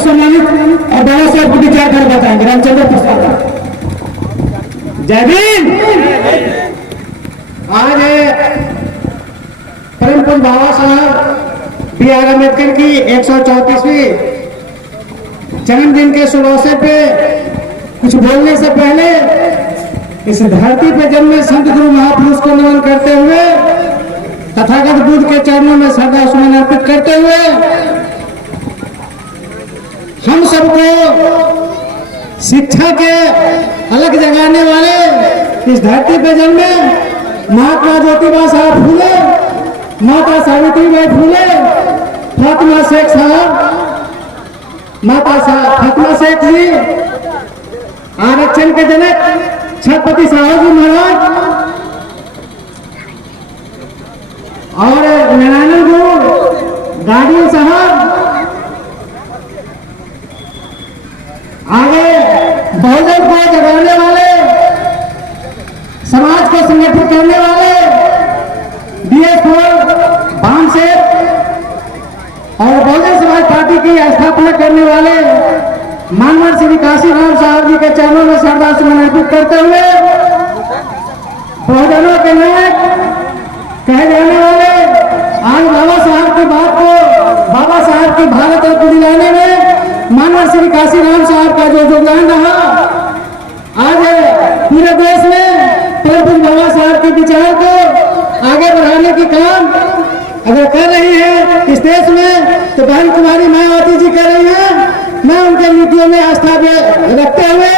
सम्मानित और बाबा साहब को विचार कर बताएंगे। रामचंद्र प्रसाद। जय भीम। आज परम पूज्य बाबा साहब B.R. अम्बेडकर की 134वीं जन्मदिन के शुभ अवसर पे कुछ बोलने से पहले इस धरती पे जन्मे संत गुरु महापुरुष को नमन करते हुए तथागत बुद्ध के चरणों में श्रद्धा सुमन अर्पित करते हुए हम सबको शिक्षा के अलग जगाने वाले इस धरती पे जन्मे महात्मा ज्योतिबा साहब फूले, माता सावित्रीबाई फूले, फातिमा शेख साहब, फातिमा शेख जी, आरक्षण के जनक छत्रपति साहू महाराज और नारायण गुरु गाड़ी साहब, आगे बहुजन को जगाने वाले, समाज को संगठित करने वाले DS4 भानसेठ और बहुजन समाज पार्टी की स्थापना करने वाले मानवर श्री काशीराम साहब जी के चरणों में श्रद्धा सुमन अर्पित करते हुए बहुजनों के नायक कहे जाने वाले आज बाबा साहब की बात को, बाबा साहब की भारत रत्न दिलाने में मानवर श्री काशीराम साहब का जो योगदान रहा, आज पूरे देश में परम पूज्य बाबा साहब के विचार को आगे बढ़ाने की काम अगर कर रही है इस देश में तो बहन कुमारी मायावती जी कर रही है। मैं उनके नीतियों में आस्था रखते हुए,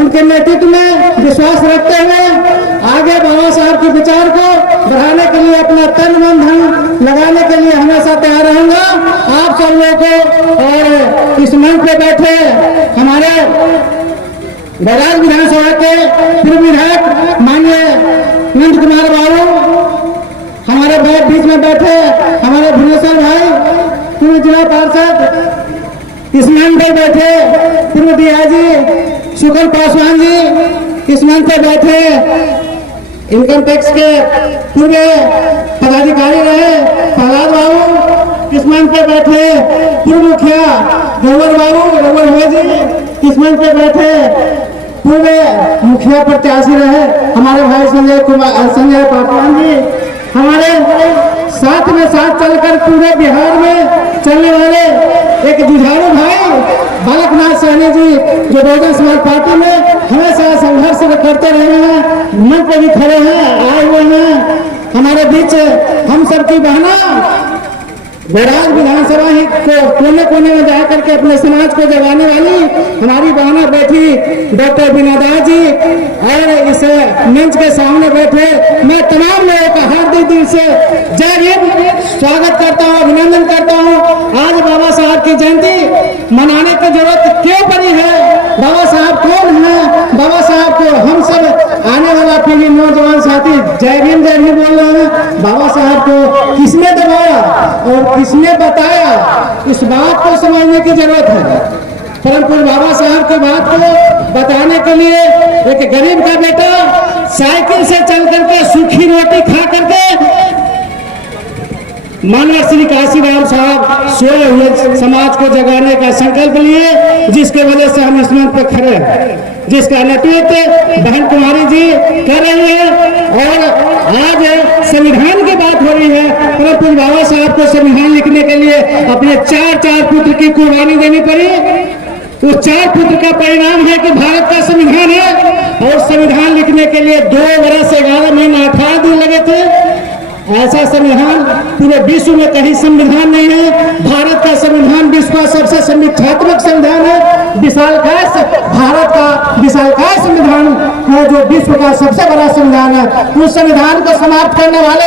उनके नेतृत्व में विश्वास रखते हुए आगे बाबा साहब के विचार को बढ़ाने के लिए अपना तन मन धन लगाने के लिए हमेशा तैयार रहूंगा। आप सब लोगों को और इस मंच पे बैठे हमारे बैराज विधानसभा के पूर्व विधायक माननीय नंद कुमार बाबू, हमारे बीच में बैठे हमारे भुवनेश्वर भाई पूर्व जिला पार्षद, इस मंच पर बैठे पूर्व डीआईजी सुगल पासवान जी, इस मंच पर बैठे इनकम टैक्स के पूर्व पदाधिकारी रहे प्रहलाद बाबू, इस मंच पर बैठे पूर्व मुखिया रघुवर बाबू, रघुवर भाई जी, इस मंच पर बैठे पूर्व मुखिया प्रत्याशी रहे हमारे भाई संजय पासवान जी, हमारे साथ में साथ चलकर पूरे बिहार में चलने वाले एक जुझारू भाई बालकनाथ सहनी जी जो बहुजन समाज पार्टी में हमेशा संघर्ष करते रहे हैं, मंच पर भी खड़े हैं, आए हुए हैं हमारे बीच। हम सबकी बहना बैराज विधानसभा ही को कोने कोने में जाकर के अपने समाज को जगाने वाली हमारी बहना बैठी डॉक्टर बीना दास जी और इस मंच के सामने बैठे मैं तमाम लोगों का हार्दिक दिल से जय हिंद स्वागत करता हूँ, अभिनंदन करता हूँ। आज बाबा साहब की जयंती मनाने की जरूरत क्यों पड़ी है? बाबा साहब कौन है? बाबा साहब को हम सब आने वाला पीढ़ी नौजवान साथी जय भीम बोल रहे हैं। बाबा साहब को किसने दबाया और किसने बताया, इस बात को समझने की जरूरत है। परम पूज्य बाबा साहब की बात को बताने के लिए एक गरीब का बेटा साइकिल से चल करके सूखी रोटी खा करके मानव श्री काशीराम साहब सोए हुए समाज को जगाने का संकल्प लिए, जिसके वजह से हम इस मंच पर खड़े हैं, जिसका नेतृत्व बहन कुमारी जी कर रही है। और आज संविधान की बात हो रही है। परम पूज्य बाबा साहब को संविधान लिखने के लिए अपने चार पुत्र की कुर्बानी देनी पड़ी। उस 4 पुत्र का परिणाम है कि भारत का संविधान है। और संविधान लिखने के लिए 2 वर्ष 11 महीने 18 दिन लगे थे। ऐसा संविधान पूरे विश्व में कहीं संविधान नहीं है। भारत का संविधान विश्व का सबसे संविधात्मक संविधान है। विशालकाय भारत का विशालकाय संविधान है जो विश्व का सबसे बड़ा संविधान है। उस संविधान को समाप्त करने वाले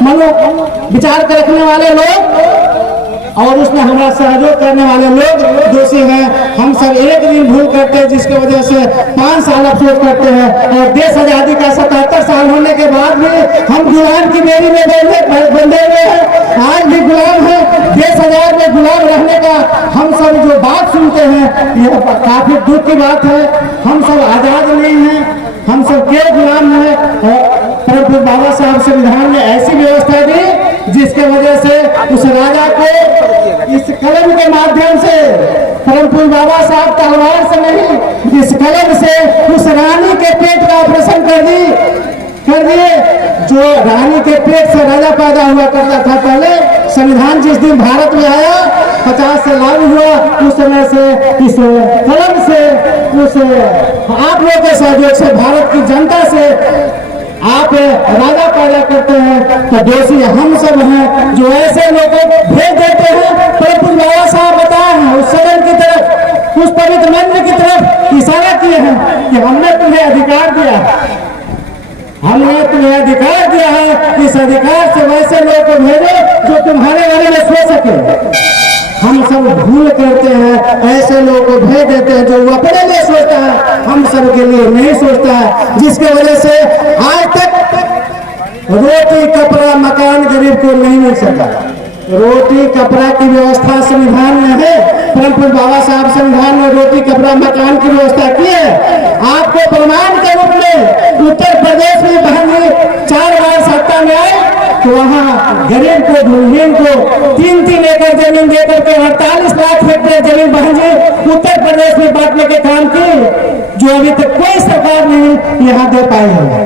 मनो विचार कर रखने वाले लोग और उसमें हमारा सहयोग करने वाले लोग दोषी हैं। हम सब एक दिन भूल करते हैं, जिसकी वजह से 5 साल अफसोस करते हैं। और देश आजादी का 77 साल होने के बाद भी हम गुलाम की बेड़ी में बंधे हुए हैं। आज भी गुलाम है। देश आजाद में गुलाम रहने का हम सब जो बात सुनते हैं, यह काफी दुख की बात है। हम सब आजाद नहीं हैं, हम सब क्यों गुलाम हैं। और परम पूज्य बाबा साहब संविधान में ऐसी व्यवस्था दी जिसके वजह से उस राजा को इस कलम के माध्यम से, परंतु बाबा साहब तलवार से नहीं, इस कलम से उस रानी के पेट का ऑपरेशन कर दिए। जो रानी के पेट से राजा पैदा हुआ करता था पहले, संविधान जिस दिन भारत में आया 50 से लागू हुआ, उस समय से इस कलम से, उस आप लोगों के सहयोग से, भारत की जनता से आप राजा पैदा करते हैं, तो दोषी हम सब हैं जो ऐसे लोगों को भेज देते हैं। परंतु बाबा साहब बताए हैं उस सदन की तरफ, उस पवित्र मंदिर की तरफ इशारा किए हैं कि हमने तुम्हें अधिकार दिया, हमने तुम्हें अधिकार दिया है, इस अधिकार से वैसे लोगों को भेजो जो तुम्हारे बारे में सोच सके। हम सब भूल करते हैं, ऐसे लोगों को भेज देते हैं जो अपने लिए सोचता है, हम सब के लिए नहीं सोचता है, जिसके वजह से आज तक रोटी कपड़ा मकान गरीब को नहीं मिल सका। रोटी कपड़ा की व्यवस्था संविधान में है, परंतु बाबा साहब संविधान में रोटी कपड़ा मकान की व्यवस्था की है। आपको प्रमाण के रूप में उत्तर प्रदेश में बहन 4 बार सत्ता में आए, तो वहाँ गरीब को, भूमिहीन को 3-3 एकड़ जमीन देकर के 48 लाख हेक्टेयर जमीन बहन जी उत्तर प्रदेश में बांटने के काम की, जो अभी तक कोई सरकार नहीं यहाँ दे पाई है।